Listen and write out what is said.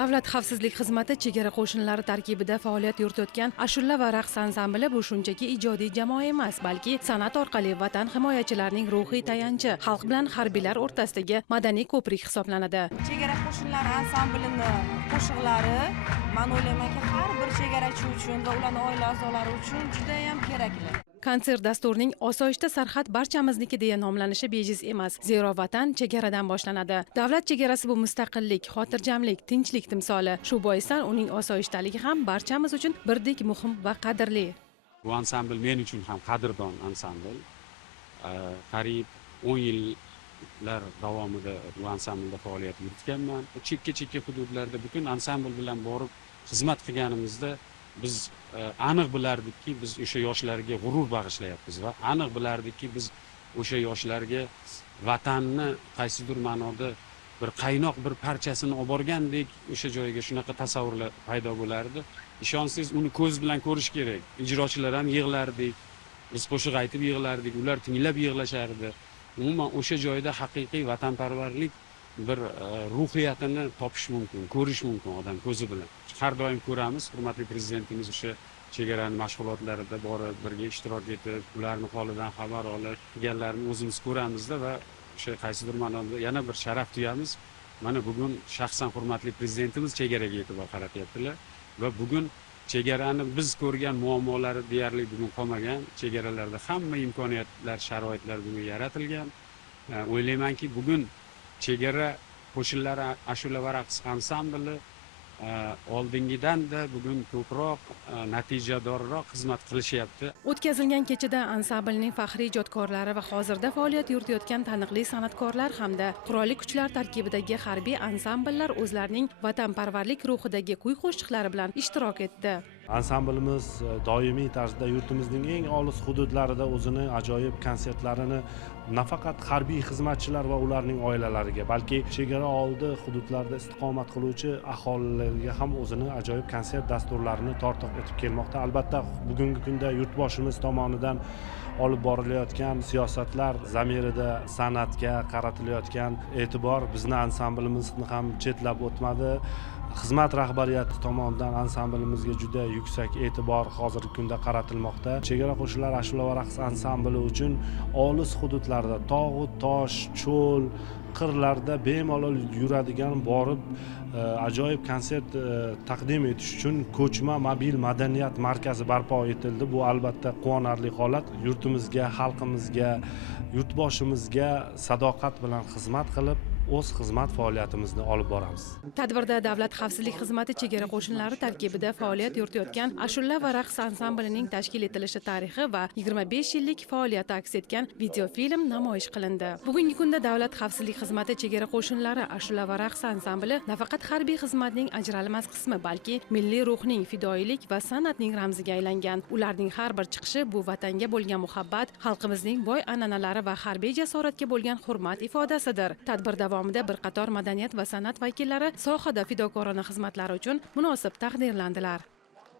Davlat xavfsizlik xizmati chegara qo'shinlari tarkibida faoliyat yuritayotgan ashula va raqs ansambli bu shunchaki ijodiy jamoa emas, balki san'at orqali vatan himoyachilarining ruhiy tayanchi, xalq bilan harbiylar o'rtasidagi madaniy ko'prik hisoblanadi. Chegara qo'shinlari ansamblini qo'shiqlari men o'ylaymanki har bir chegarachi uchun va ularning oila a'zolari uchun juda ham kerakli. Konsert dasturining osoyishta sarhad barchamizniki deya nomlanishi bejiz emas. Zero vatan chegaradan boshlanadi. Davlat chegarasi bu mustaqillik, xotirjamlik, tinchlik timsoli. Shu boisdan uning osoyishtaligi ham barchamiz uchun birdek muhim va qadrli. Bu ansambl men uchun ham qadrdon ansambl. Qariyb 10 yillar davomida bu ansamblda faoliyat yuritganman. Chekka hududlarda butun ansambl bilan borib xizmat qilganimizda biz aniq bilardikki, biz o'sha yoshlarga g'urur bag'ishlayapmiz va aniq bilardikki, biz o'sha yoshlarga vatanni qaysidir ma'noda bir qaynoq bir parchasini olib borgandek o'sha joyga shunaqa tasavvurlar paydo bo'lardi. Ishonsangiz, uni ko'z bilan ko'rish kerak. Ijrochilar ham yig'lardik, biz qo'shiq aytib yig'lardik, ular tinglab yig'lashardi. Umuman o'sha joyda haqiqiy vatanparvarlik bir ruhiyatini topish mumkin, ko'rish mumkin odam ko'zi bilan. Har doim ko'ramiz, hurmatli prezidentimiz o'sha chegarani mashg'ulotlarida borib, birga ishtirok etib, ularni holidan xabar olib, kelganlarini o'zimiz ko'ramizda va o'sha qaysidir ma'noda yana bir sharaf tuyamiz. Mana bugun shaxsan hurmatli prezidentimiz chegaraga e'tibor qaratyaptilar va bugun chegarani biz ko'rgan muammolari deyarli bugun qolmagan. Chegaralarda hamma imkoniyatlar, sharoitlar bugun yaratilgan. O'ylaymanki, bugun chegara qo'shinlari ashula va raqs ansambli oldingidan-da bugun ko'proq natijadorroq xizmat qilishyapti. O'tkazilgan kechada ansamblning faxriy ijodkorlari va hozirda faoliyat yuritayotgan taniqli san'atkorlar hamda qurolli kuchlar tarkibidagi harbiy ansambllar o'zlarining vatanparvarlik ruhidagi kuy-qo'shiqlari bilan ishtirok etdi. Ansamblimiz doimiy tarzda yurtimizning eng olis hududlarida o'zini ajoyib konsertlarini nafaqat harbiy xizmatchilar va ularning oilalariga, balki chegara oldi hududlarda istiqomat qiluvchi aholilarga ham o'zini ajoyib konsert dasturlarini tortiq etib kelmoqda. Albatta, bugungi kunda yurtboshimiz tomonidan olib borilayotgan siyosatlar zamirida san'atga qaratilayotgan e'tibor bizni ansamblimizni ham chetlab o'tmadi. Xizmat rahbariyati tomonidan ansamblimizga juda yuksak e'tibor hozirgi kunda qaratilmoqda. Chegara qo'shinlari ashula va raqs ansambli uchun olis hududlarda, tog'u tosh, cho'l, qirlarda bemalol yuradigan, borib ajoyib konsert taqdim etish uchun ko'chma mobil madaniyat markazi barpo etildi. Bu albatta quvonarli holat. Yurtimizga, xalqimizga, yurtboshimizga sadoqat bilan xizmat qilib, o'z xizmat faoliyatimizni olib boramiz. Tadbirda Davlat xavfsizlik xizmati chegara qo'shinlari tarkibida faoliyat yuritayotgan ashula va raqs ansamblining tashkil etilishi tarixi va 25 yillik faoliyati aks etgan videofilm namoyish qilindi. Bugungi kunda Davlat xavfsizlik xizmati chegara qo'shinlari ashula va raqs ansambli nafaqat harbiy xizmatning ajralmas qismi, balki milliy ruhning, fidoyilik va san'atning ramziga aylangan. Ularning har bir chiqishi bu vatanga bo'lgan muhabbat, xalqimizning boy an'analari va harbiy jasoratga bo'lgan hurmat ifodasidir. Tadbir davomida bir qator madaniyat va san'at vakillari sohada fidokorona xizmatlari uchun munosib taqdirlandilar.